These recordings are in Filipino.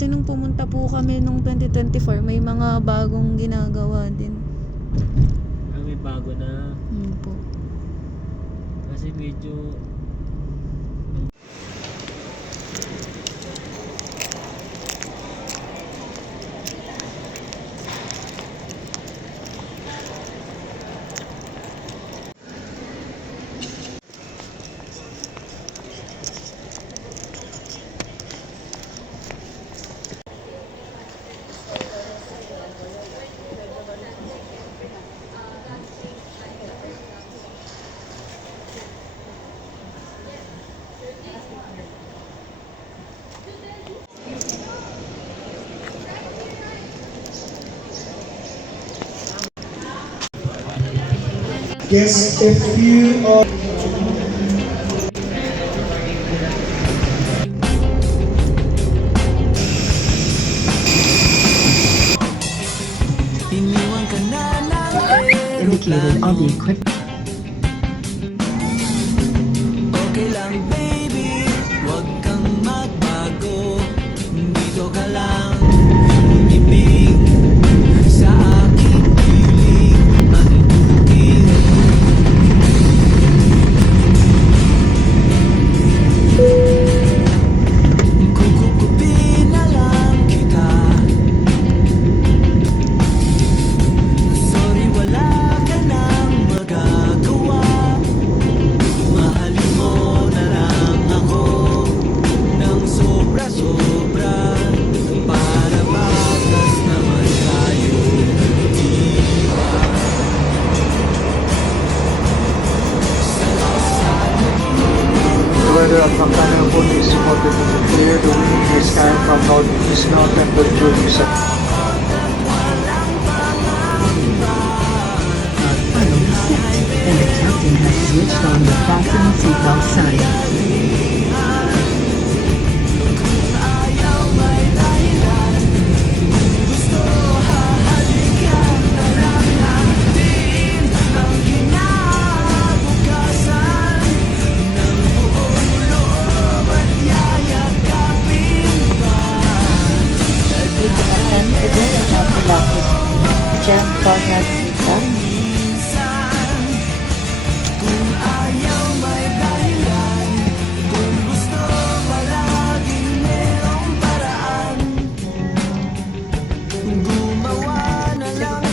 Kasi nung pumunta po kami nung 2024, may mga bagong ginagawa din. May bago na. Po. Kasi medyo Yes, if you are indicated on the equipment. Okay lang baby, wag kang magbago. Dito ka lang umibig sa aking piling. Ang bukid kukupin na lang kita. Sorry, wala ka nang magagawa. Mahalin mo na lang ako ng sobra-sobra. Para batas naman tayo, di ba? the weather at Bangkano Port is supported to be clear. The wind is carrying from northeast north temperature is at Final descent, and the captain has switched on the fasten seatbelt sign.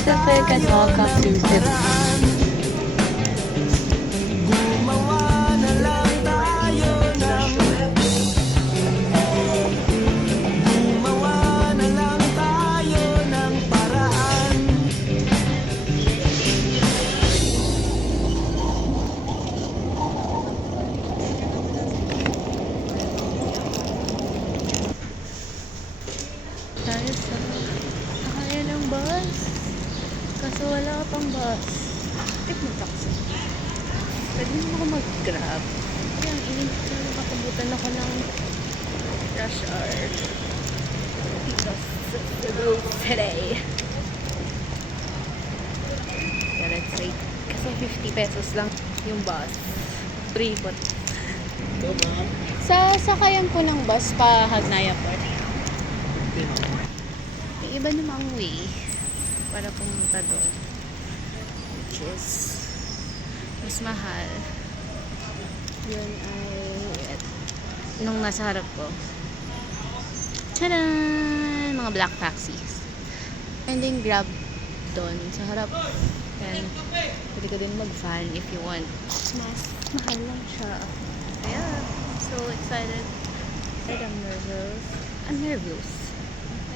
Pacific and welcome to Cebu. Tayo sa sakaya ng bus. Kaso wala pang bus. Tip mo taxi. Pwede mo ako mag-grab. Kaya ang init ko nakabutan ako ng rush hour. Dito sa Cebu today. Yeah, let's wait. Kasi 50 pesos lang yung bus. Free po. ito ma'am. Sa sakayan po ng bus pa Hagnaya Port. Yung iba namang way para pumunta doon, which is mas mahal. Yun ay nung nasa harap ko. Tadaan! Mga black taxis. And then grab doon sa harap. And pwede ka din mag-fan if you want. Mas mahal lang siya. Kaya, so excited. I'm nervous. I'm nervous.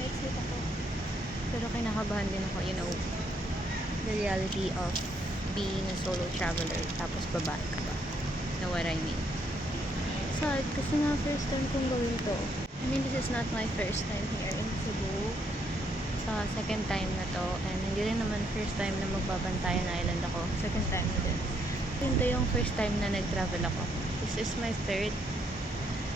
Excited ako. Pero kinakabahan din ako, you know, the reality of being a solo traveler, tapos babae ka ba? Know what I mean? Sad, kasi nga first time kong gawin to. I mean, this is not my first time here in Cebu. Sa second time na to, and hindi rin naman first time na magbabantayan island ako. Second time na din. Ito yung first time na nag-travel ako. This is my third,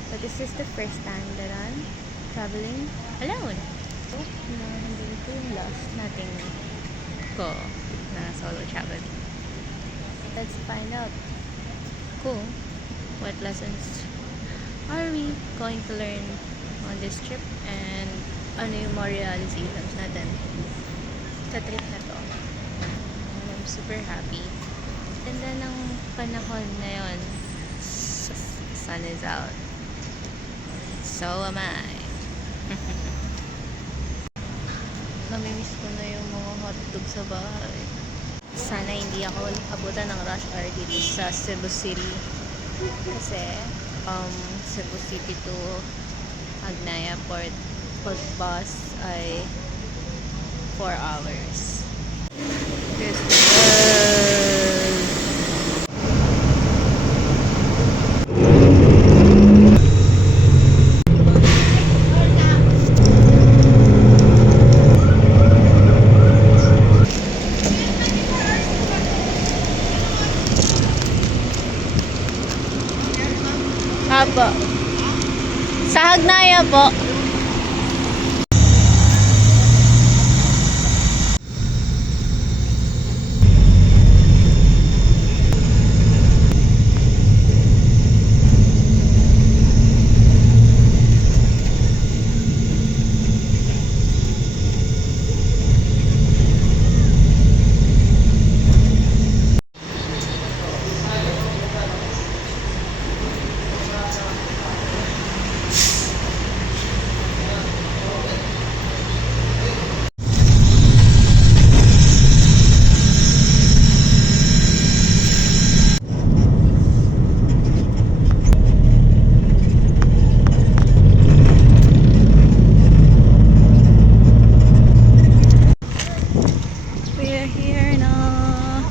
but this is the first time that I'm traveling alone. So, hindi ito yung last nating ko na solo traveling. Let's find out kung what lessons are we going to learn on this trip and ano yung more realizations natin sa trip na to. I'm super happy. Ganda ng panahon ngayon. Sun is out. So am I. Namimiss ko na yung mga hotdog sa bahay. Sana hindi ako abutan ng rush hour dito sa Cebu City. Kasi, Cebu City to Agnaya Port pag bus ay 4 hours. Here's the bus. Apo. Sa Agnaya po. We're here now.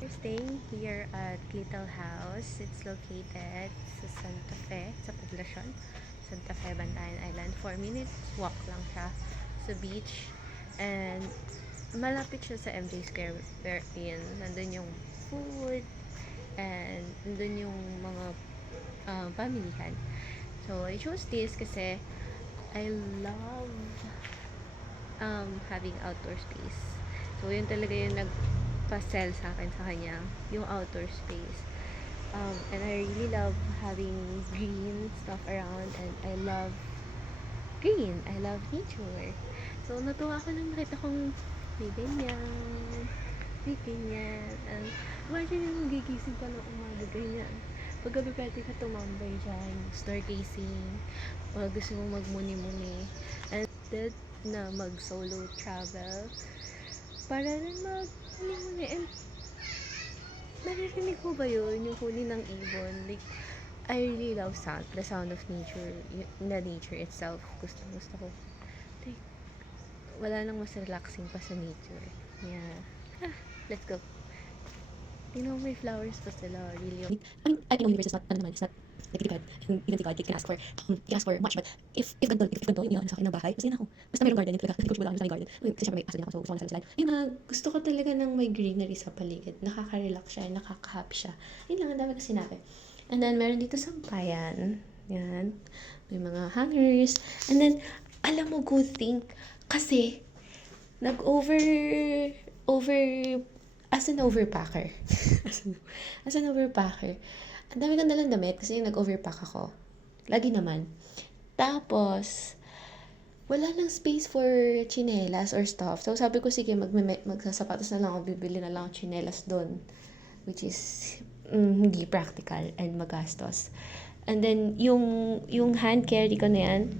We're staying here at Little House. It's located sa Santa Fe, sa poblasyon. Santa Fe, Bantayan Island. 4 minutes walk lang siya sa beach. And malapit siya sa MJ Square wherein nandun yung food and nandun yung mga pamilihan. So, I chose this kasi I love having outdoor space. So, yun talaga yung nagpa-sell sa akin sa kanya, yung outdoor space. And I really love having green stuff around and I love green. I love nature. So, natuwa ako nang nakita kong may ganyan. May ganyan. And imagine yung gigising ka ng umaga ganyan. Paggabi pwede ka tumambay dyan, stargazing, pag gusto mong magmuni-muni. And that na mag-solo travel para rin mag-muni-muni. And naririnig ko ba yun, yung huli ng ibon? Like, I really love sound, the sound of nature, the nature itself. Gusto ko. Like, wala nang mas relaxing pa sa nature. Yeah. Let's go. Tingnan mo, may flowers pa sila. Really. I know universe is not, it's not like God. Even si God can ask for much, but if ganito, yung sa akin ng bahay, kasi yun ako. Basta mayroong garden, talaga, hindi ko wala sa may garden. Kasi syempre may aso din ako, so gusto ko na sila. Yung gusto ko talaga ng may greenery sa paligid. Nakaka-relax siya, nakaka-happy siya. Yun lang, ang dami kasi sinabi. And then, meron dito sampayan. Yan. May mga hangers. And then, alam mo, good thing, kasi, as an overpacker, ang dami kong dalang damit kasi yung nag-overpack ako. Lagi naman. Tapos, wala lang space for chinelas or stuff. So, sabi ko, sige, magsasapatos na lang ako, bibili na lang ako chinelas doon. Which is, hindi practical and magastos. And then, yung hand carry ko na yan,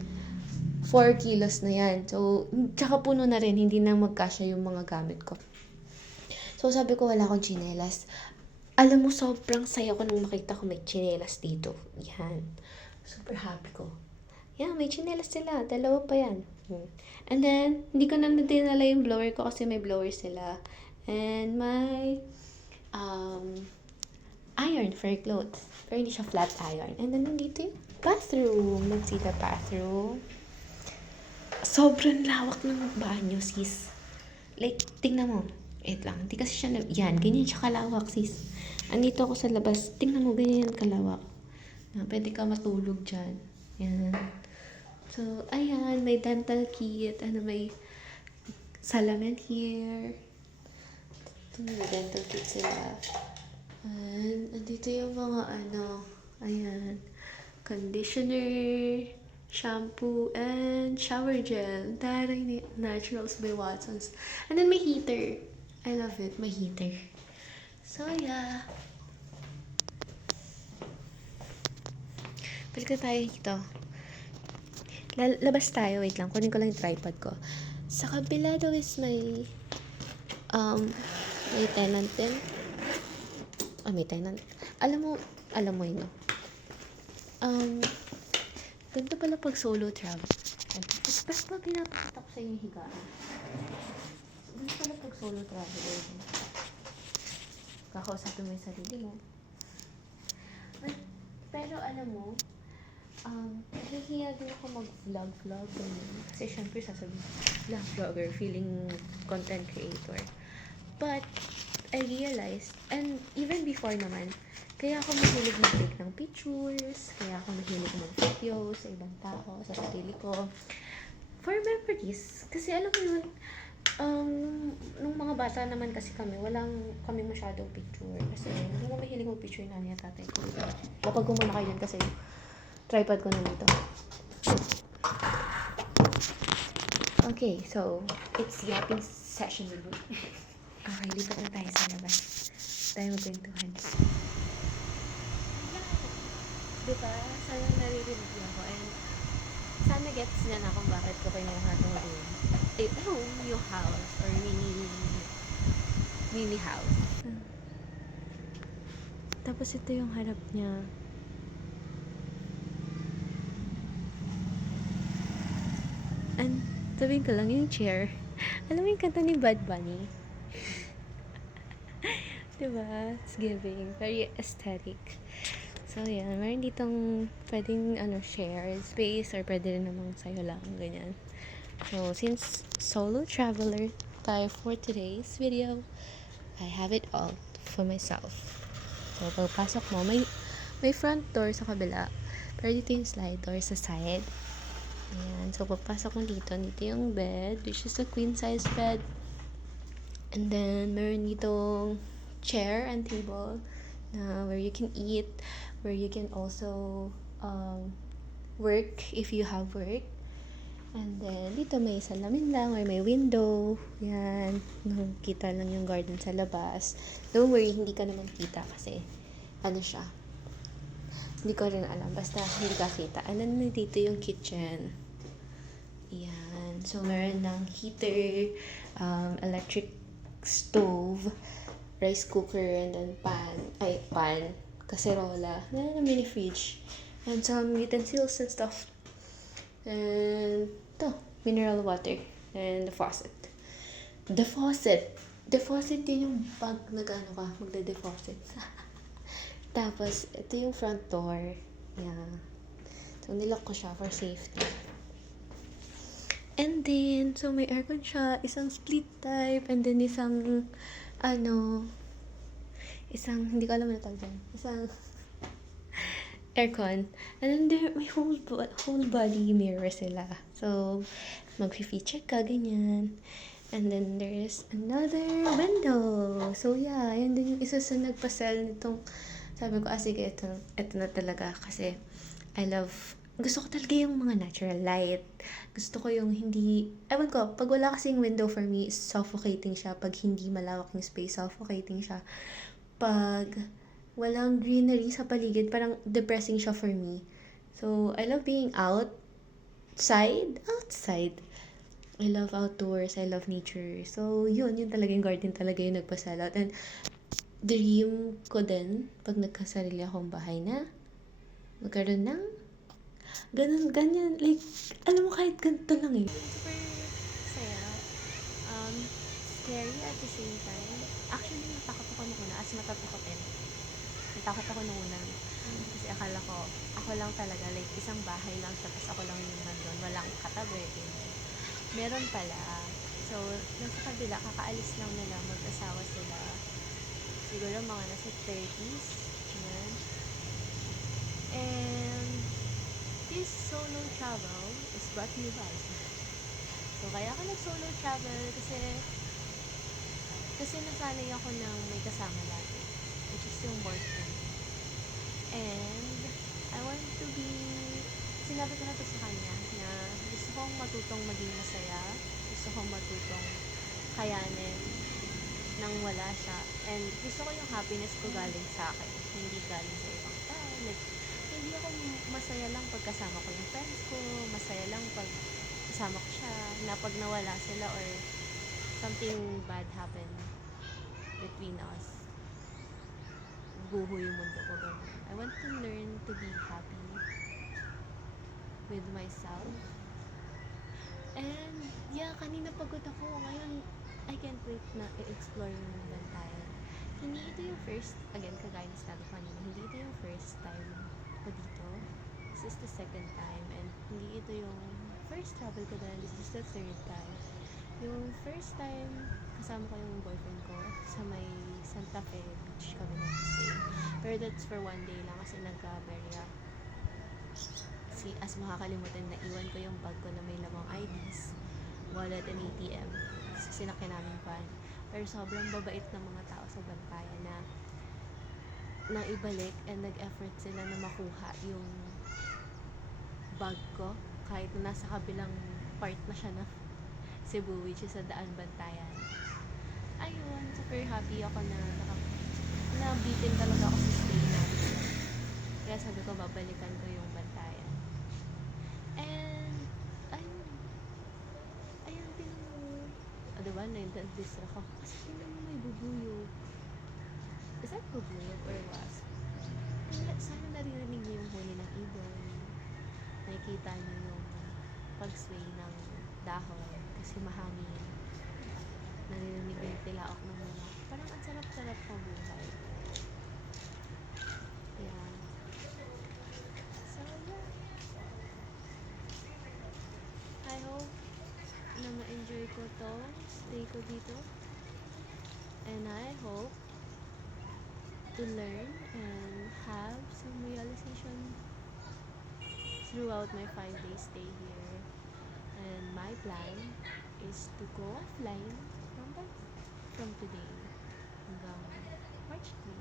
4 kilos na yan. So, tsaka puno na rin, hindi na magkasya yung mga gamit ko. So, sabi ko, wala akong chinelas. Alam mo, sobrang saya ko nang makita ko may chinelas dito. Yan. Super happy ko. Yeah, may chinelas sila. 2 pa yan. And then, hindi ko na dinala yung blower ko kasi may blower sila. And my iron for clothes. Pero hindi siya flat iron. And then, nandito yung bathroom. Let's see the bathroom. Sobrang lawak ng banyo, sis. Like, tingnan mo. Wait lang. Hindi kasi siya, yan, ganyan siya kalawak, sis. Andito ako sa labas. Tingnan mo, ganyan kalawak. Pwede ka matulog dyan. Yan. So, ayan, may dental kit. May salamin here. Ito, may dental kit sila. And, andito yung mga ayan, conditioner, shampoo, and shower gel. Daring Naturals by Watsons. And then, may heater. I love it, may heater. So, yeah. Balik na tayo dito. Labas tayo. Wait lang. Kunin ko lang yung tripod ko. Sa kabila daw is may tenant din. May tenant. Alam mo yun, no? Ganito pala pag solo travel. Basta pa pinapakita ko sa yung higaan. Ganito pala pag solo travel. Kakausapin mo yung sarili mo. Pero alam mo, nahihiya din ako mag-vlog. Kasi syempre sasabihin, vlogger, feeling content creator. But, I realized, and even before naman, kaya ako mahilig mag-take ng pictures, kaya ako mahilig mag-videos sa ibang tao, sa sarili ko. For memories. Kasi alam mo yun, nung mga bata naman kasi kami, kami masyadong picture. Kasi hindi mo mahilig mag-picture na niya tatay ko. Kapag muna kayo yan kasi tripod ko na dito. Okay, so, it's yapping session with me. Okay, lipat na tayo sa labas. Tayo magkwentuhan. Diba? Sana naririnig niyo ako and sana gets niya na kung bakit ko kinuha itong room. New house or mini house. Tapos ito yung harap niya. And sabihin ko lang yung chair. Alam mo yung kanta ni Bad Bunny? Diba? It's giving. Very aesthetic. So, yan. Meron ditong pwedeng share space or pwede rin namang sa'yo lang. Ganyan. So, since solo traveler tayo for today's video, I have it all for myself. So, pagpasok mo, may front door sa kabila. Pero dito yung slide door sa side. Ayan. So, pagpasok mo dito yung bed, which is a queen size bed. And then, meron ditong chair and table na where you can eat, where you can also work if you have work. And then, dito may salamin lang or may window. Yan. Nakikita lang yung garden sa labas. Don't worry, hindi ka naman kita kasi siya. Hindi ko rin alam. Basta hindi ka kita. And then, dito yung kitchen. Yan. So, meron ng heater, electric stove, rice cooker, and then pan, kaserola, and a mini fridge, and some utensils and stuff. And mineral water, and the faucet. The faucet din yung pag magde-defaucet. Tapos, ito yung front door. Yeah. So, nilock ko siya for safety. And then, so may aircon siya, isang split type, and then isang, hindi ko alam na tawag dyan, isang aircon. And then there, may whole body mirror sila. So, mag-feature ka, ganyan. And then there is another window. So, yeah, yun din yung isa sa nagpa-sell nitong sabi ko, sige, ito na talaga kasi gusto ko talaga yung mga natural light. Gusto ko yung hindi, ewan ko, pag wala kasing window for me, suffocating siya. Pag hindi malawak yung space, suffocating siya. Pag walang greenery sa paligid, parang depressing siya for me. So, I love being outside. I love outdoors, I love nature. So, yun talaga yung garden talaga yung nagpa-sell out. And dream ko din, pag nagkasarili akong bahay na, magkaroon ng ganyan, like, alam mo, kahit ganito lang eh. Super saya. Scary at the same time. Actually, natakot ako nung una, as matatakotin. Natakot ako nung una. Kasi akala ko, ako lang talaga, like, isang bahay lang siya, tapos ako lang yung nandun, walang katabi. Meron pala. So, nasa kabila, kakaalis lang nila, mag-asawa sila. Siguro mga nasa 30s. Yan. And, this solo travel is brought to you by. So, kaya ako nag-solo travel kasi nasanay ako ng may kasama lagi, which is yung boyfriend. And, I want to be, sinabi ko na to sa kanya, na gusto kong matutong maging masaya, gusto kong matutong kayanin nang wala siya. And, gusto ko yung happiness ko galing sa akin, hindi galing sa ibang tao. Like, hindi ako masaya lang pag kasama ko yung friends ko, masaya lang pag kasama ko siya, na pag nawala sila or something bad happened between us, buho yung mundo ko. Ganun. I want to learn to be happy with myself. And yeah, kanina pagod ako. Ngayon, I can't wait na i-explore yung Bantayan. Hindi ito yung first, again, kagaya na sinabi ko kanina, hindi ito yung first time ko dito. This is the second time. And hindi ito yung first travel ko dahil this is the third time. Yung first time, kasama ko yung boyfriend ko sa may Santa Fe Beach kami nag-stay. Pero that's for one day lang kasi nagka-berya. As makakalimutan, na iwan ko yung bag ko na may lamang IDs, wallet and ATM. Sinakyan namin van. Pero sobrang babait ng mga tao sa Bantayan na ibalik and nag-effort sila na makuha yung bag ko kahit na nasa kabilang part na siya na Cebu, which is sa Daan Bantayan. Ayun, super happy ako na nabitin talaga ako sa stay namin. Kaya sabi ko, babalikan ko yung Bantayan. And, ayun din mo. Diba, na-distract ako. Kasi tingnan mo may bubuyog. Is that bubuyog or wasp? Sana naririnig niyo yung huni ng ibon. Nakikita niyo yung pag-sway ng dahon kasi mahangin. Naririnig yung tilaok ng mga. Parang ang sarap-sarap ng buhay. Yeah. So, yeah. I hope na ma-enjoy ko to, stay ko dito. And I hope to learn and have some realization throughout my 5-day stay here. And my plan is to go offline from today hanggang March 3.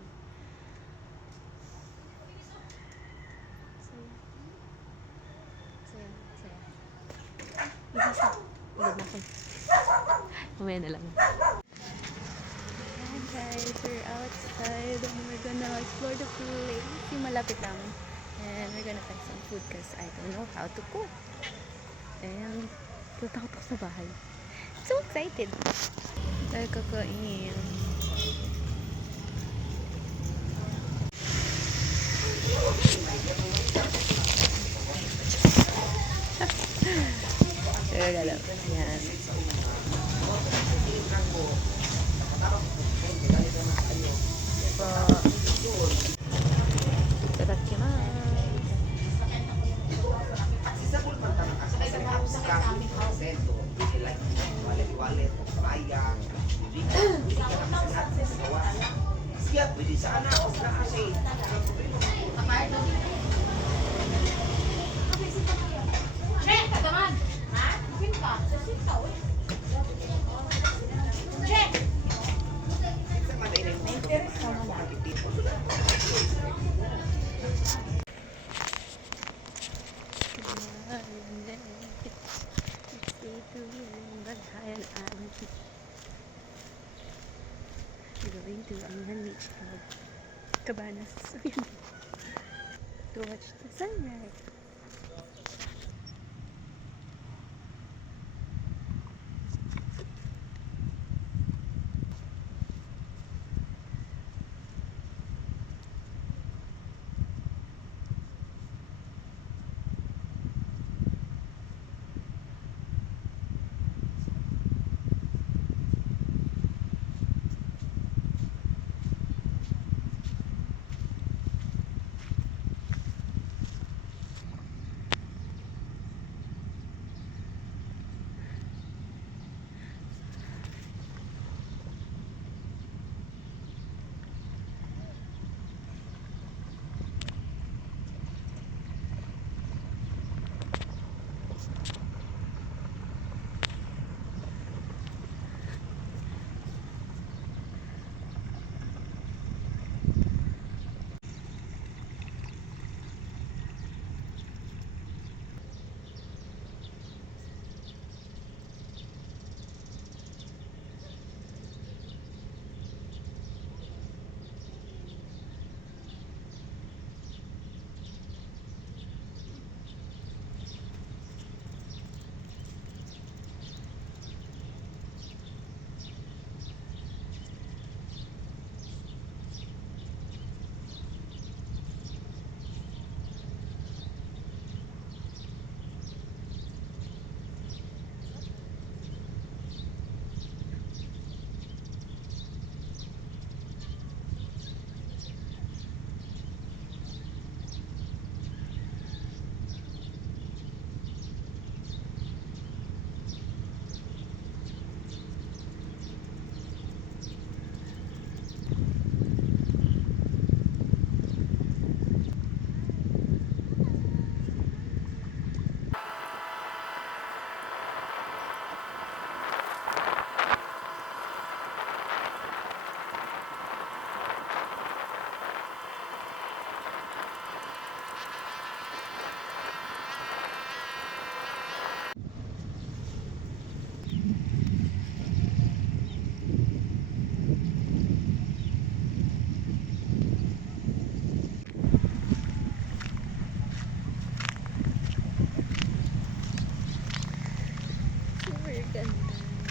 Saya. Pagod na ako. Mamaya na lang. Ayan guys, we're outside and we're gonna explore the place. Yung malapit lang. And we're gonna find some food because I don't know how to cook. And tatakot ako sa bahay. So excited! Dahil kakain. Galaw. Yan. Amihan Beach Club, Cabanas. So, yun. To watch the sunrise.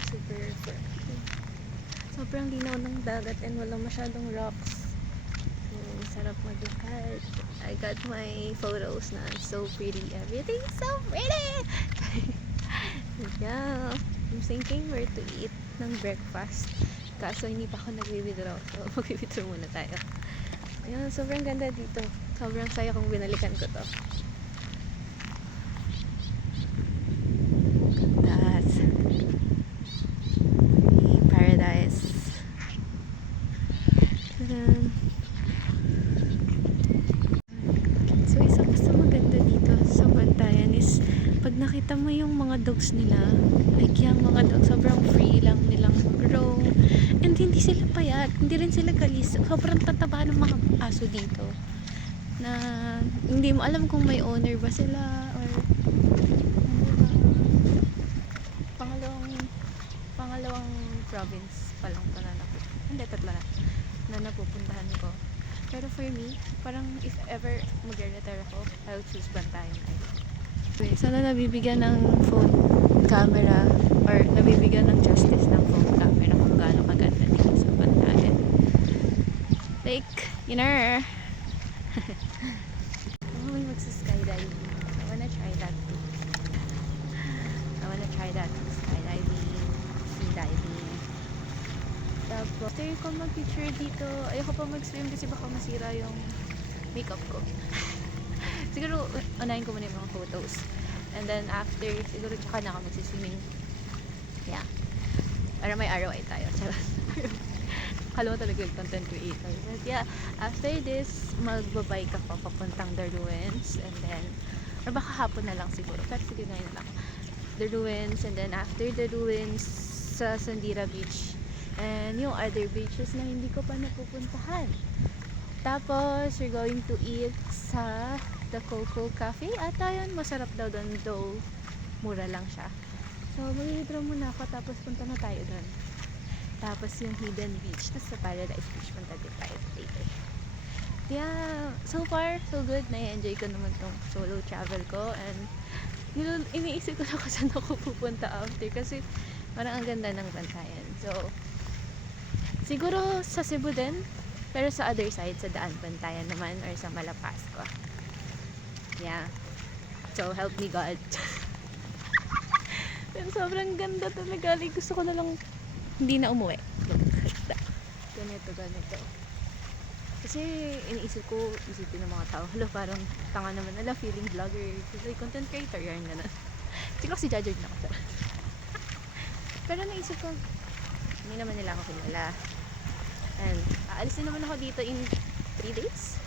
Super friendly. Sobrang linaw ng dagat and walang masyadong rocks. So, sarap maglakad. I got my photos na. So pretty. Everything's so pretty! Yeah. I'm thinking where to eat ng breakfast. Kaso hindi pa ako nag-withdraw. So, mag-withdraw muna tayo. Ayan, sobrang ganda dito. Sobrang saya kung binalikan ko to. That's paradise. Tadaan. So, isa pa sa maganda dito sa Bantayan is pag nakita mo yung mga dogs nila, like yung mga dogs, sobrang free lang nilang mag-roam. And hindi sila payat, hindi rin sila galis. Sobrang tataba ng mga aso dito. Na hindi mo alam kung may owner ba sila or pangalawang province pa lang ito na hindi, tatlo na napupuntahan ko. Pero for me, parang if ever mag-retire ako, I'll choose Bantayan Island. Okay, sana nabibigyan ng phone camera or nabibigyan ng justice ng phone camera kung gaano kaganda dito sa Bantayan. Like, you know, may magsa-skydiving. I wanna try that too. Skydiving, sea diving. Tapos, after ko mag-picture dito, ayoko pa mag-swim kasi baka masira yung makeup ko. Siguro, unahin ko muna yung mga photos. And then, after, siguro tsaka na ako magsiswimming. Yeah. Para may ROI tayo. Charot. Kala mo talaga yung content creator. But yeah, after this, magbabike ako papuntang The Ruins. And then, or baka hapon na lang siguro. Pero sige ngayon na lang. The Ruins. And then, after The Ruins, sa Sandira Beach. And yung other beaches na hindi ko pa napupuntahan. Tapos, we're going to eat sa The Coco Cafe. At ayun, masarap daw doon. Though, mura lang siya. So, mag-withdraw muna ako. Tapos, punta na tayo doon. Tapos yung Hidden Beach. Tapos sa Paradise Beach punta din tayo later. Yeah, so far, so good. Na-enjoy ko naman tong solo travel ko. And iniisip ko na kung saan ako pupunta after. Kasi parang ang ganda ng Bantayan. So, siguro sa Cebu din. Pero sa other side, sa Daan Bantayan naman. Or sa Malapascua. Yeah. So, help me God. Pero sobrang ganda talaga. Like, gusto ko na lang hindi na umuwi. Ganito. Kasi iniisip ko, isipin ng mga tao, hala parang tanga naman nila, feeling vlogger. Kasi content creator, yarn na. Siguro kasi judge na ako. Pero naisip ko, hindi naman nila ako kilala. And aalis din naman ako dito in 3 days.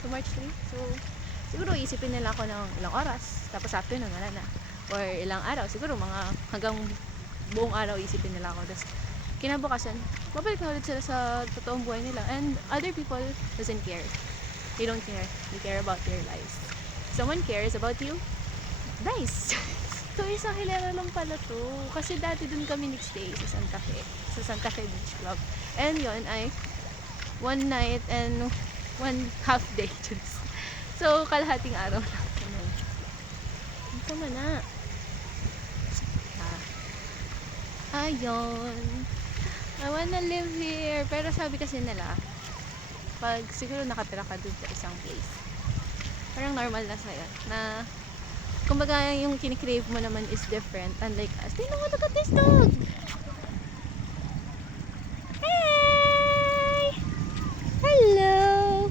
So March 3. So siguro isipin nila ako ng ilang oras. Tapos after nun, wala na. Or ilang araw. Siguro mga hanggang buong araw isipin nila ako. Tapos kinabukasan, babalik na ulit sila sa totoong buhay nila. And other people doesn't care. They don't care. They care about their lives. Someone cares about you? Nice! So, isang hilera lang pala to. Kasi dati dun kami nag-stay sa Santa Fe. Sa Santa Fe Beach Club. And yun ay 1 night and 1 half day. So, kalahating araw lang. Ang sama na. Ayun. I wanna live here. Pero sabi kasi nila, pag siguro nakatira ka dun sa isang place, parang normal na sa'yo. Na, kumbaga yung kinikrave mo naman is different. Unlike us. Tingnan mo, look at this dog! Hey! Hello!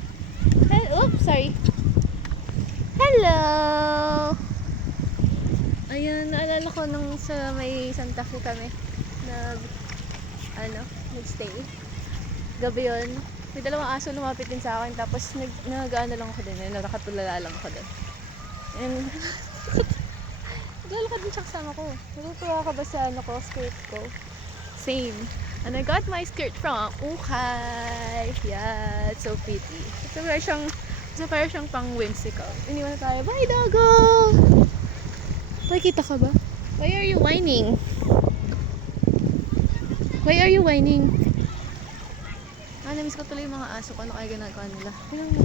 Oops, sorry. Hello! Ayan, naalala ko nung sa may Santa Fe kami. Nag-stay. Gabi yun. May dalawang aso lumapit din sa akin. Tapos nag-ano lang ako din. Nakatulala lang ako din. And naglalakad din siya kasama ko. Natutuwa ka ba sa skirt ko? Same. And I got my skirt from Ukay. Yeah, it's so pretty. So parang siyang pang whimsical. Iniwan na tayo. Bye, doggo! Nakikita ka ba? Why are you whining? Why are you whining? Namiss ko tuloy yung mga aso ko. Ano kaya ginagawa nila? Tingnan mo.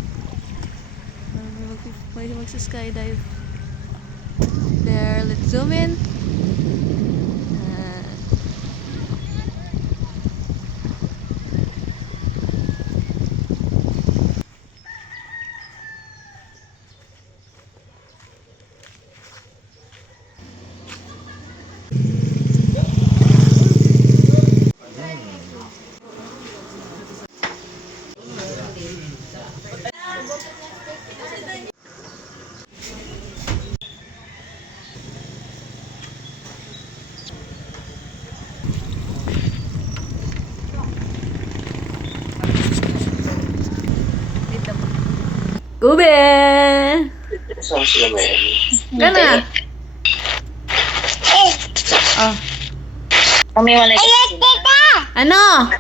Pwede magsa-skydive. There, let's zoom in. Ube! Gana! Oh. Kami wala Ano?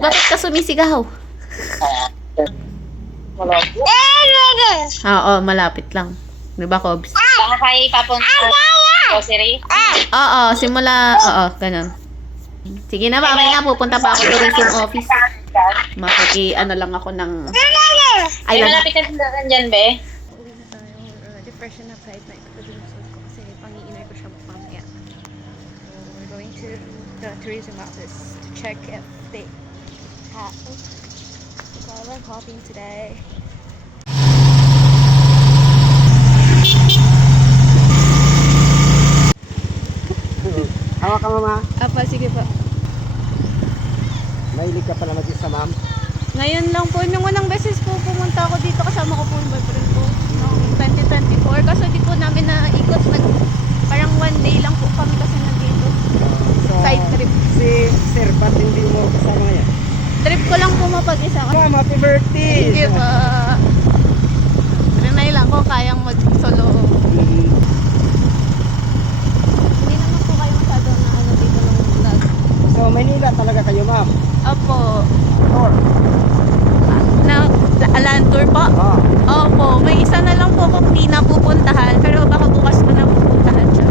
Bakit ka sumisigaw? Oo, malapit lang. Di ba, Cobs? Baka kayo papunta grocery? Oo, ganun. Sige na, mamaya na, pupunta pa ako tourism office. Ano lang ako ng... Ay, malapit na tindahan dyan, be? Uwi na tayo. Already fresh na kahit na ito yung suit ko kasi pang-iinay ko siya mamaya. So, we're going to the tourism office to check if they have. So, we're hopping today. Hawak ka, mama. Apa, sige po. Mahilig ka pala mag-isa, ma'am. Ngayon lang po, nung unang beses po pumunta ako dito kasama ko po yung boyfriend ko noong 2024. Kaso di po namin naikot. Parang 1 day lang po kami kasi nandito. Side trip. Si Sir, ba't hindi mo kasama yan? Trip ko lang po mapag-isa. Ma'am, happy birthday! Sige po. Rinay lang ko kayang mag-solo. Hindi naman po kayo masyado na dito ng vlog. So, Manila talaga kayo, ma'am? Opo. Tour? Na land tour po? Opo. May isa na lang po kung di napupuntahan. Pero baka bukas ko na pupuntahan siya.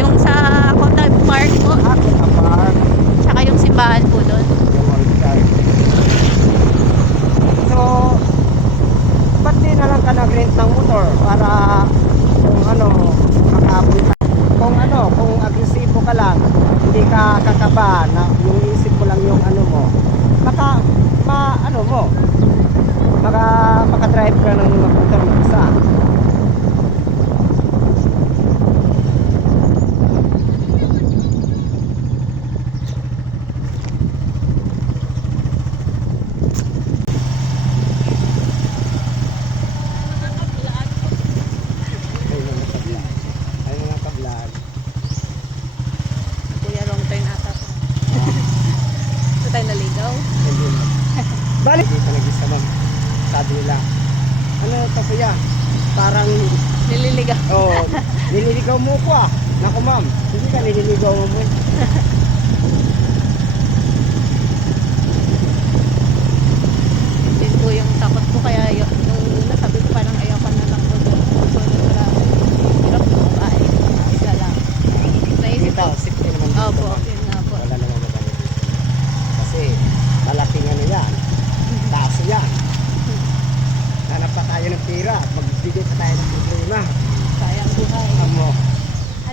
Yung sa Cotal Park po. Park. Tsaka mo. Makadrive ka ng mapunta ng isa. Ay mga paglaan. Kuya, wrong turn ata to. Ito tayo naligaw. Hindi na. Balik dito nag-isa ma'am. Sabi nila, ano ito kuya? Parang, Nililigaw. nililigaw mo ko ah. Naku ma'am, hindi ka nililigaw mo eh. Yun po yung takot ko. Kaya nung una sabi ko parang ayaw ko na lang ko doon. So, marami. Hirap po. Ay, isa lang. Naisip Dito, ko. safety naman dito. Opo, ma'am. yun nga po. Wala naman magalit. Kasi, malaking ano yan. Taso yan. Hanap pa tayo ng pira. Magbigay pa tayo ng problema. Sayang buhay. Amo.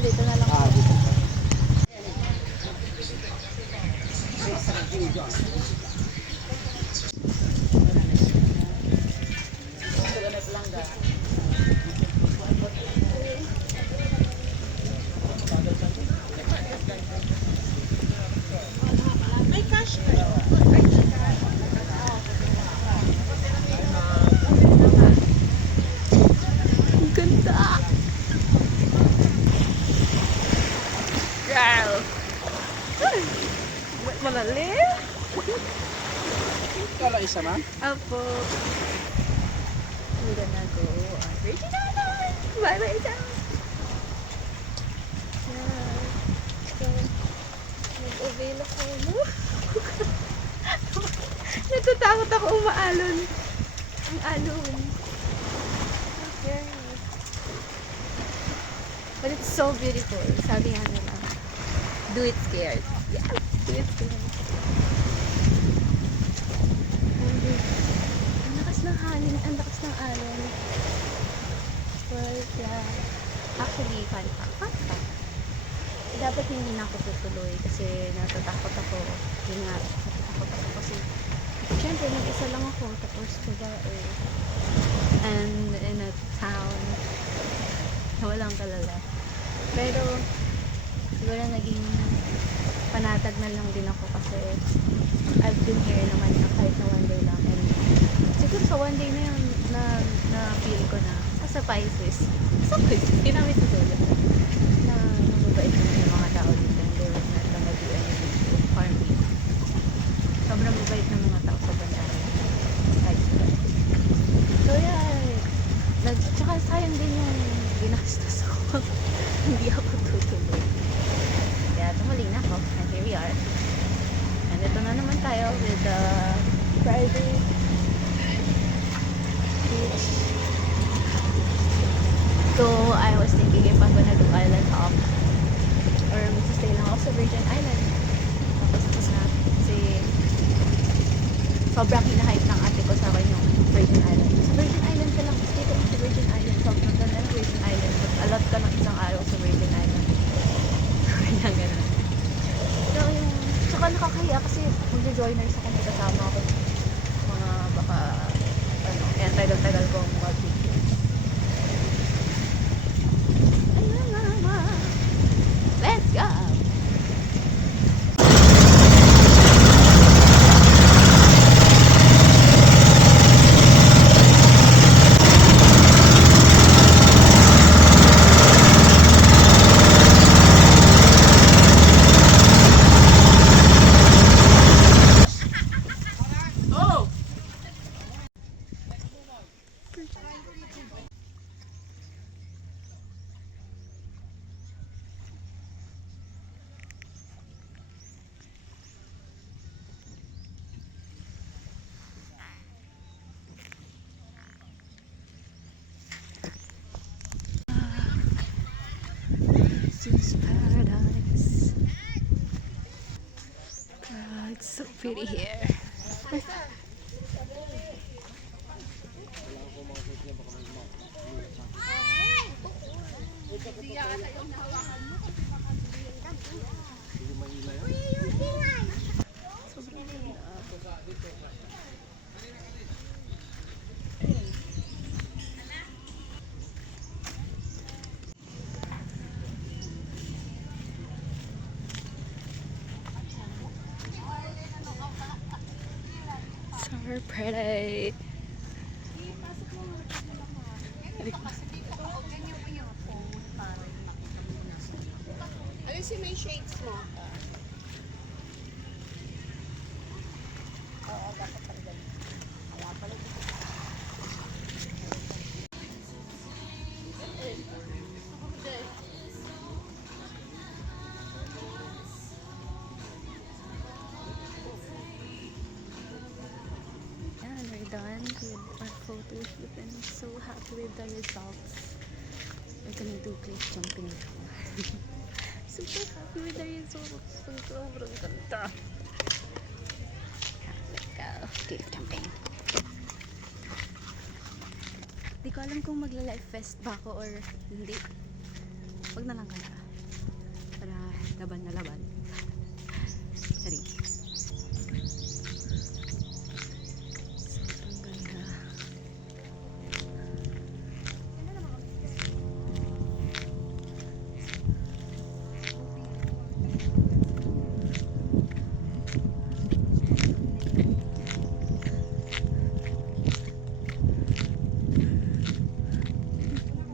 Dito na lang. Dito pa. Ang ganda. Girl. Malalim. Kala isa ma'am? Apo. We're gonna go on Virgin Island. Bye-bye down. Yeah. So, nag-avail ako. Natatakot ako umaalon. Ang alon. Okay. But it's so beautiful. Sabi nga nila, do it scared. Yes, do it scared. Ang lakas ng hangin, ang lakas ng alon. Well, yeah. Actually, fun fact. Dapat hindi na ako tutuloy kasi natatakot ako. Yun nga, natatakot ako kasi syempre, nag-isa lang ako tapos babae. And in a town na walang kalala. Pero, siguro naging panatag na lang din ako kasi I've been here naman na kahit na one day lang. And siguro sa one day na yun na feel ko na suffices. Hindi namin tutulog. Na mababait naman yung mga tao dito. And they were not gonna do anything to harm me. Sobrang mabait ng mga tao sa banda. So yeah, tsaka sayang din yung ginastos ko. Hindi ako tutuloy. Kaya tumuling na ako. And here we are. And ito na naman tayo with the private beach. So I was thinking if I'm gonna do island hop or magstay lang ako sa Virgin Island. Tapos na kasi sobrang hinahype ng ate ko sa akin yung Virgin Island. Sa Virgin Island ka lang. Dito sa Virgin Island. Sobrang ganda ng Virgin Island. Mag-alot ka ng isang araw sa Virgin Island. Ganyan. So yung, tsaka nakakahiya kasi mag-joiners ako, may kasama ako. Mga baka, yan, tagal-tagal ko mag-pictures. Let's go! This is paradise. God, it's so pretty here. are pretty. Alisin mo yung shades mo. And we're done with our photo shoot and I'm so happy with the results. We're gonna do cliff jumping now. Super happy with the results. Ang sobrang ganda. Let's go. Cliff jumping. Di ko alam kung magla-life fest ba ako or hindi. Wag na lang kaya. Para laban na laban. Sorry. Sobrang ganda.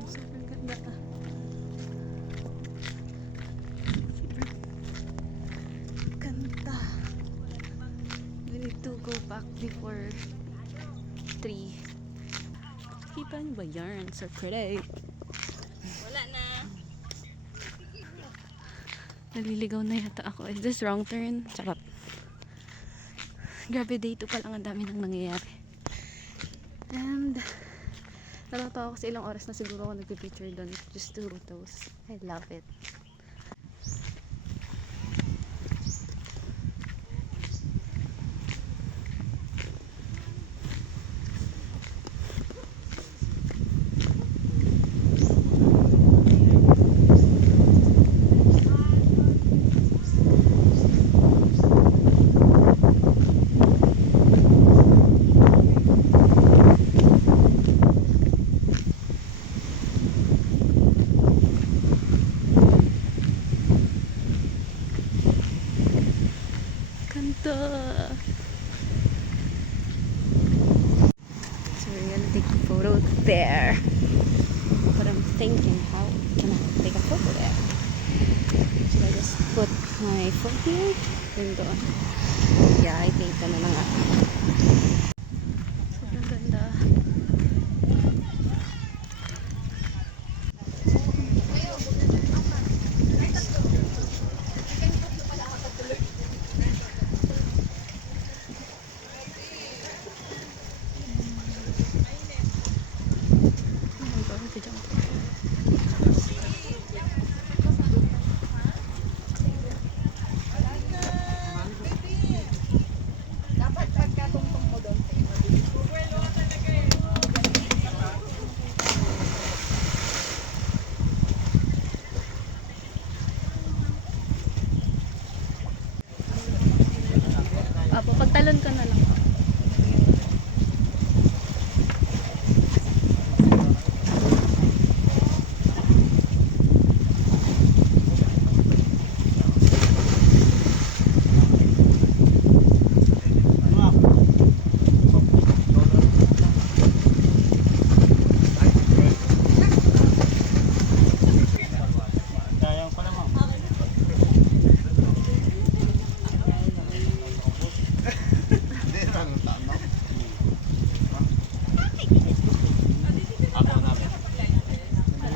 Sobrang ganda. Ganda. We need to go back before 3. Kita niyo ba yan? So pretty. Wala na. Naliligaw na yata ako. Is this wrong turn? Charot. Grabe, day 2 pa lang ang dami nang nangyayari. And natatawa ko sa ilang oras na siguro ako nagpipicture doon just to those. I love it. Ganda. So we're gonna take a photo there. But I'm thinking, how can I take a photo there? Should I just put my phone here? Then doon. Yeah, I think na nga. Sobrang ganda. I'm going to jump. Apo, pagtalon ka na lang.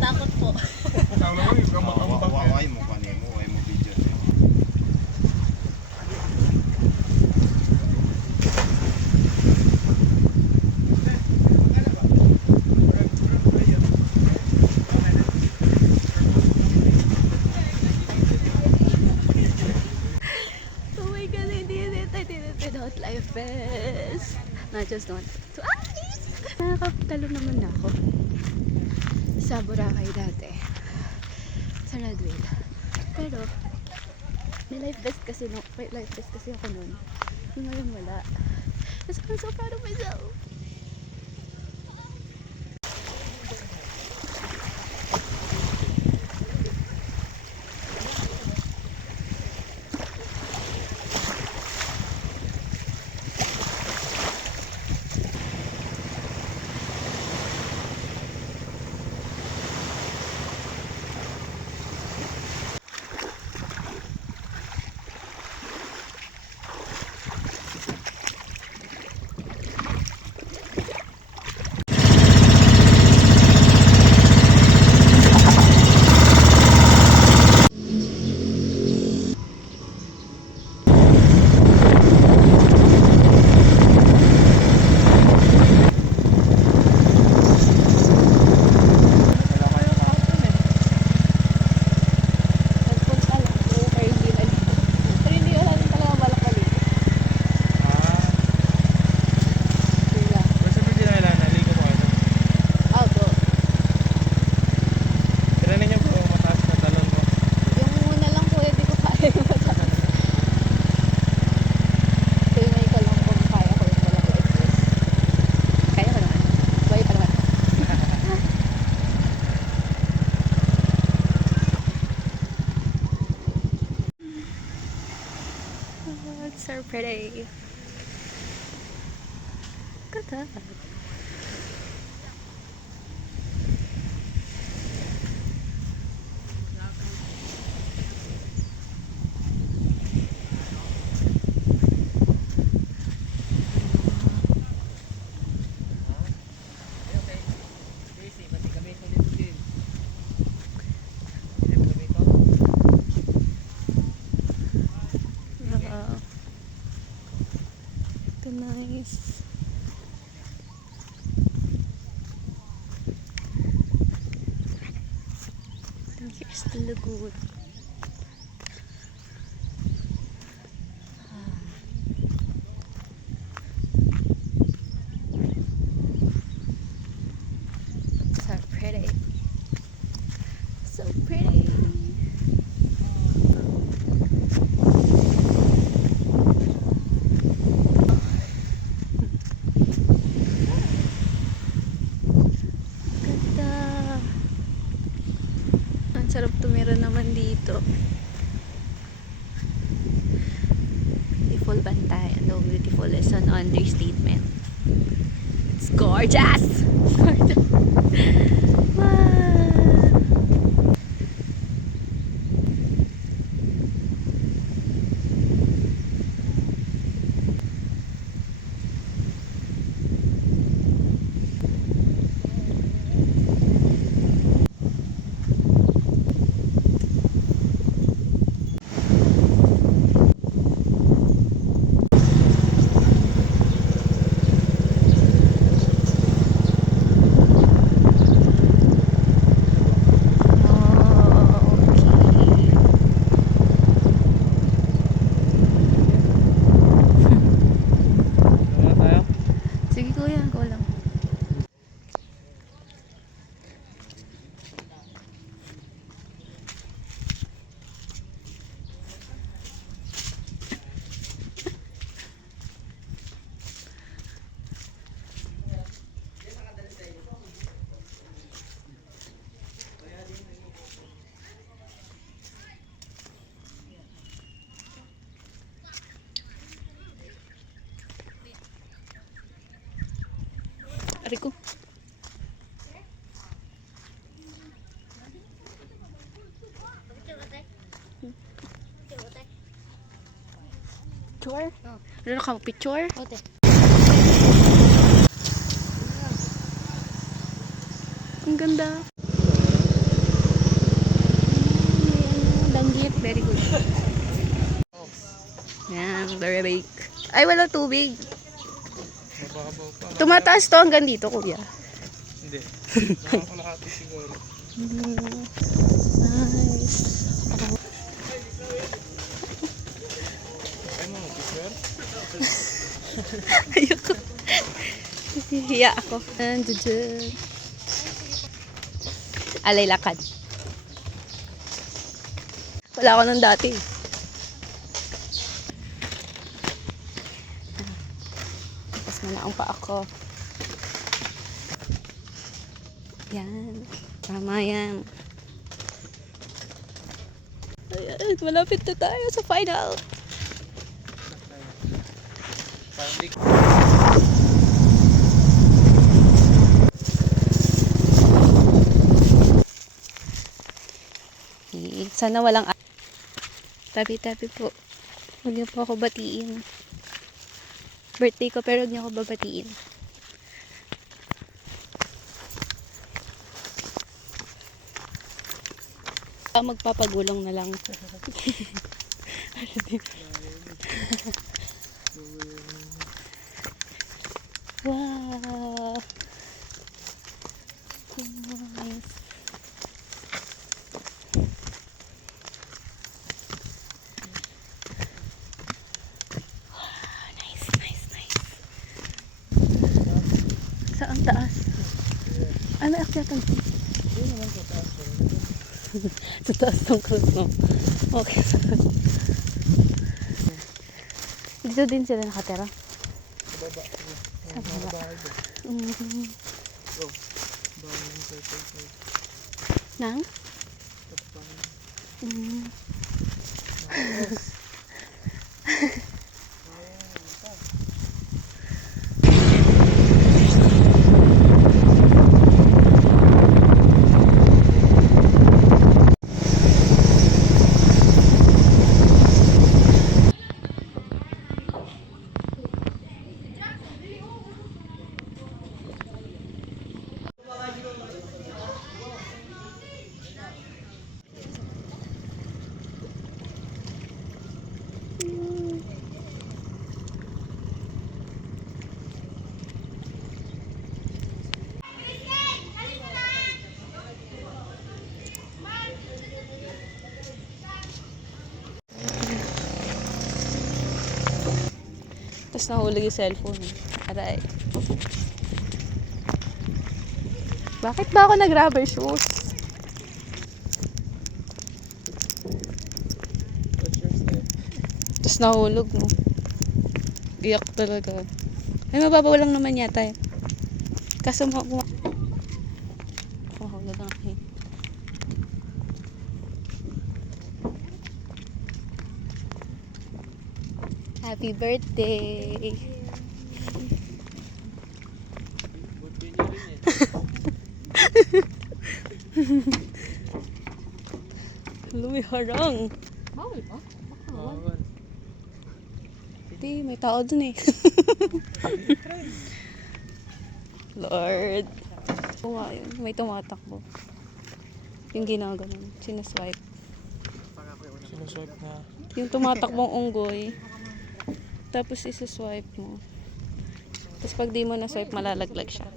Takot po. Wawaway mo pa niyo mo, ay mo video niyo. Oh my god, I did it! I did it without life vest. I just want to nakakatalo naman na ako sa Boracay dati. Sa Redwheel. Pero, may life vest kasi ako nun. Yung ngayon wala. So I'm so proud of myself. pretty. Look at that. Wow. Ito nice. And here's the lagoon. So pretty. So pretty. Ganda. Ang sarap tumira naman dito. Beautiful Bantay. Although beautiful is an understatement. It's gorgeous! Gorgeous! Wow! Sige kuya, go lang. Rico. Picture? Ano ka picture? Okay. Ang ganda. Danggit. Very good. Yan, very big. Ay, wala tubig. Tumataas to hanggang dito, kuya. Hindi. Nakakalahati siguro. Nice. Ay mo, picture? Ayoko. Hiya ako. Nandiyan. Alay lakad. Wala ako nung dati. Tapos manaong pa ako. Yan. Tama yan. Ayan, malapit na tayo sa final. Parang di Sana walang tabi-tabi po. Huwag niyo po ako batiin. Birthday ko pero huwag niyo ako babatiin. Magpapagulong na lang. Wow! Nice. Saan taas? Ano akyatan? Sa taas ng cross, no? Okay. Dito din sila nakatira? Sa baba. Nang? Tapos nahulog yung cellphone. Aray. Bakit ba ako nag-rubber shoes? What's your step? Tapos nahulog, no? Iyak talaga. Ay, mababaw lang naman yata eh. Kaso mahulog ang akin. Happy birthday! Buti niyo rin eh. Lumi harang. Bawal ba? Bawal. Hindi, may tao dun eh. Lord. Oo nga yun. May tumatakbo. Yung ginaganon. Sinaswipe. Sinuswipe na. Yung tumatakbong unggoy. Tapos isaswipe mo. Tapos pag di mo na-swipe, malalaglag siya.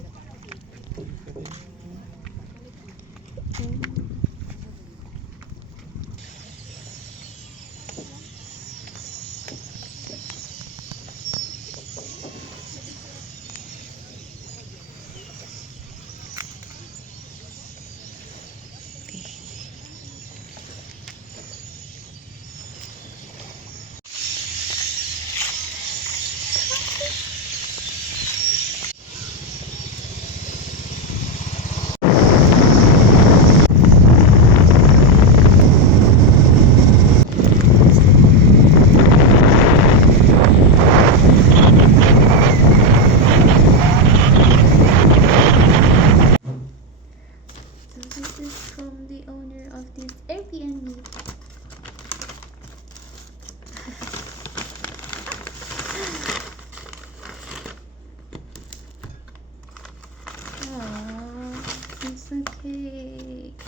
So this is from the owner of this Airbnb. Aww, it's a cake.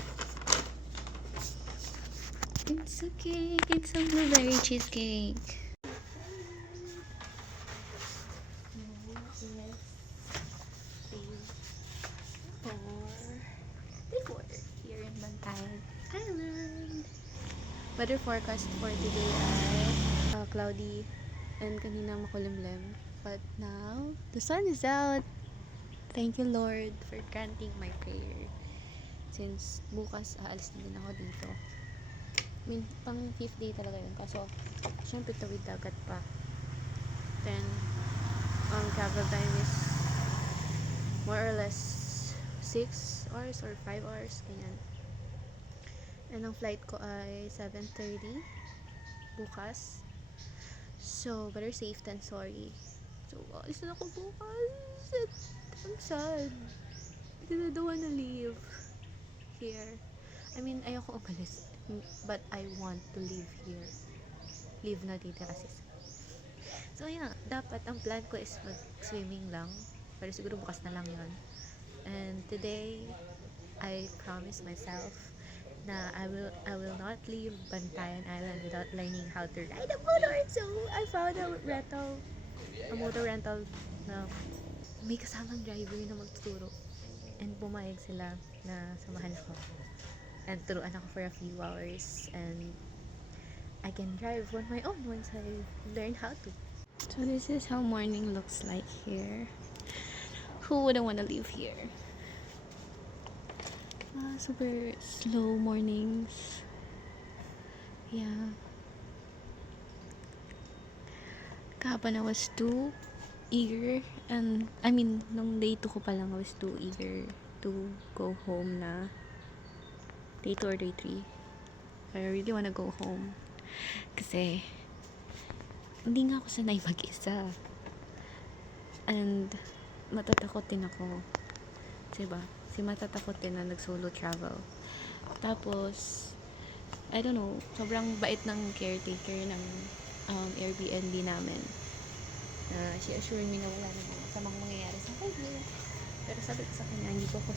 It's a cake. It's a blueberry cheesecake. Here in Bantayan Island. Weather forecast for today ay cloudy and kanina makulimlim. But now, the sun is out. Thank you, Lord, for granting my prayer. Since bukas aalis na din ako dito. I mean, pang 5th day talaga yun. Kaso, syempre tawid dagat pa. Then, travel time is more or less 6 hours or 5 hours, ganyan. And ang flight ko ay 7:30 bukas. So, better safe than sorry. So, alis na ako bukas. I'm sad. Because I don't wanna leave here. I mean, ayoko umalis. But I want to live here. Live na dito kasi. So, yeah. Dapat ang plan ko is mag-swimming lang. Pero siguro bukas na lang yun. And today, I promise myself na I will not leave Bantayan Island without learning how to ride a motor. So, I found a motor rental na may kasamang driver na magtuturo. And pumayag sila na samahan ako. And turuan ako for a few hours. And I can drive on my own once I learn how to. So, this is how morning looks like here. Who wouldn't want to live here? Super slow mornings. Yeah. Kahapon I was too eager, and I mean, nung day 2 ko pa lang, I was too eager to go home na. Day 2 or day 3. I really wanna go home. Kasi, hindi nga ako sanay mag-isa. And, matatakot din ako. Diba? Si matatakot din na nag-solo travel. Tapos, I don't know, sobrang bait ng caretaker ng Airbnb namin. She assured me na wala namang masamang mangyayari sa kanya. Pero sabi ko sa kanya, hindi ko ako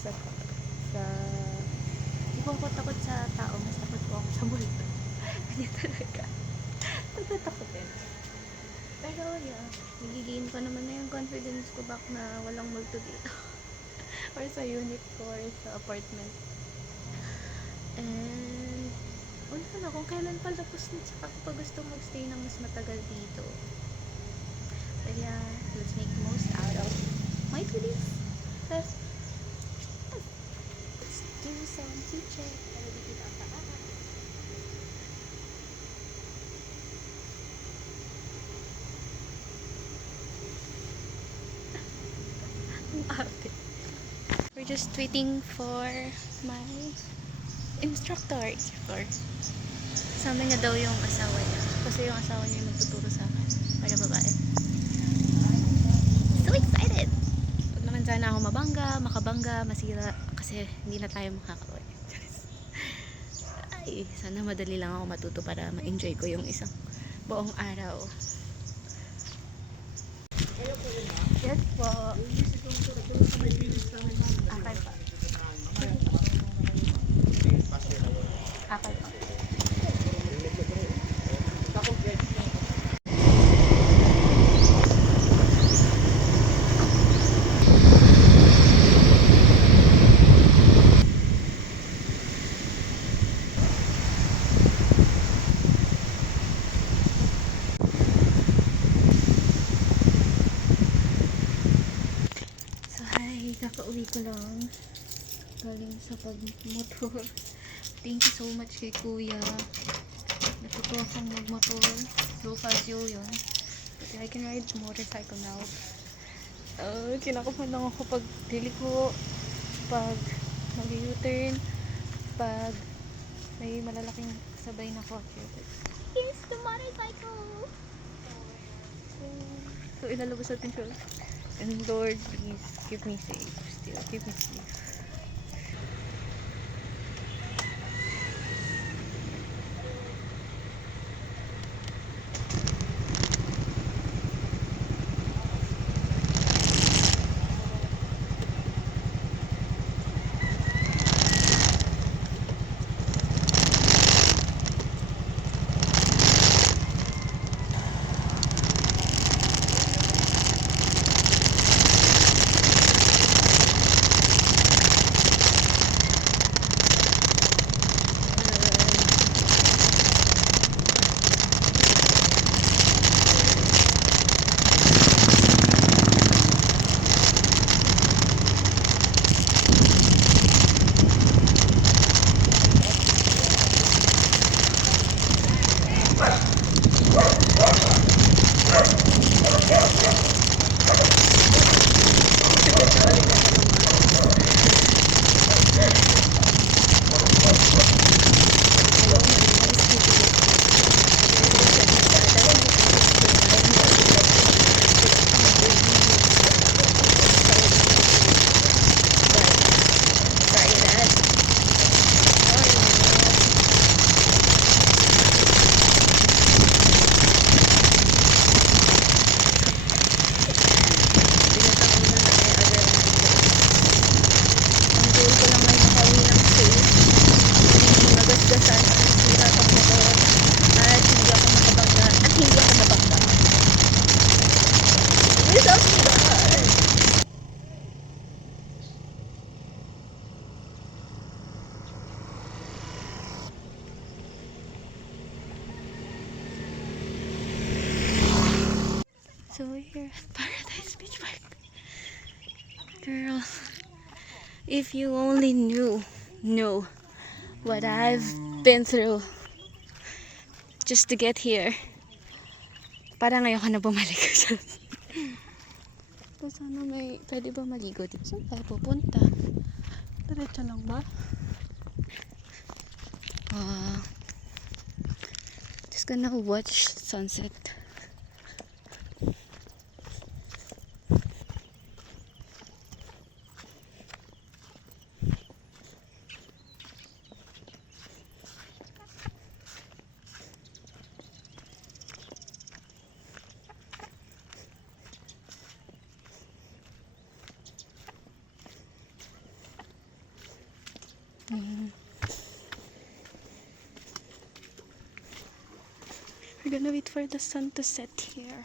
takot sa tao, mas takot ko ako sa multo. Kanya talaga. Natatakot din. Pero yeah, nagigain ko naman na yung confidence ko back na walang multo dito. Or sa unit ko, or sa apartment. And wala na kung kailan pa tapos na, saka ko pa gusto magstay ng mas matagal dito. But yeah, let's make the most out of my 2 days. Let's do some food check. We're just waiting for my instructor. Kasama niya daw yung asawa niya. Kasi yung asawa niya yung magtuturo sa akin. Para babae. So excited! Huwag naman sana ako makabangga, masira. Kasi hindi na tayo makakauwi. Ay, sana madali lang ako matuto para ma-enjoy ko yung isang buong araw. Yes po. Akay pa. Akay pa. Kakauwi ko lang galing sa pagmotor. Thank you so much kay kuya. Natuto akong magmotor. So fast yun. But I can ride motorcycle now. Kinakabahan lang ako pag liliko, pag mag-U-turn, pag may malalaking sabay na kotse. Here's the motorcycle! So ilalabas natin siya. And Lord, please keep me safe. Still keep me safe. So we're here at Paradise Beach Park. Girl, if you only know what I've been through just to get here. Parang ngayon ka na bumalik. Sana may pwede ba maligo dito? Saan tayo pupunta? Diretso lang ba? Just gonna watch sunset. We're gonna wait for the sun to set here.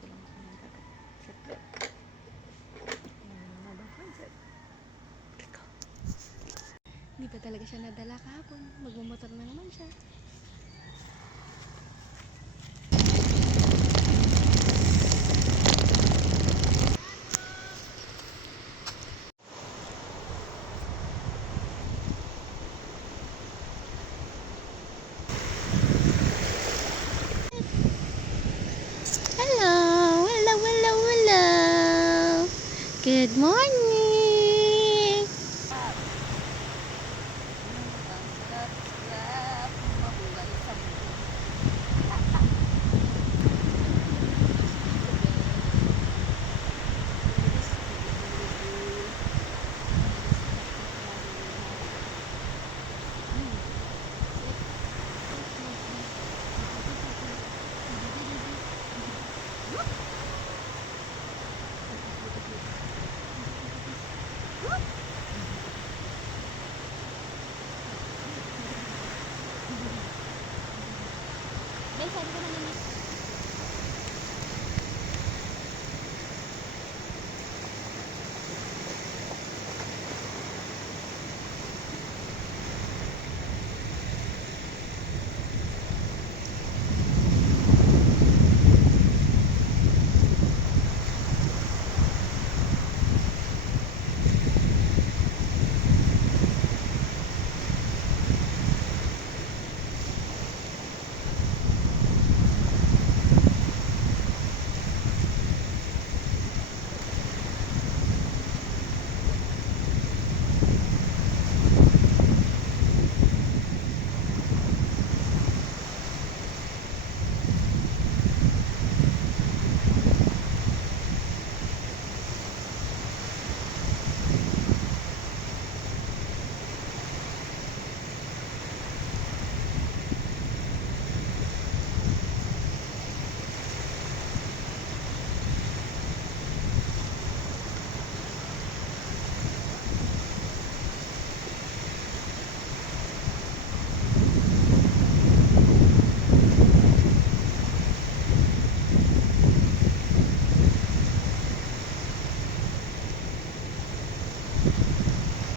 ko lang sa mga taga. Siyempre. Ano ba concept? Hindi pa talaga siya nadala kahapon. Magmamotor na naman siya. Hello! Hello, hello, hello! Good morning!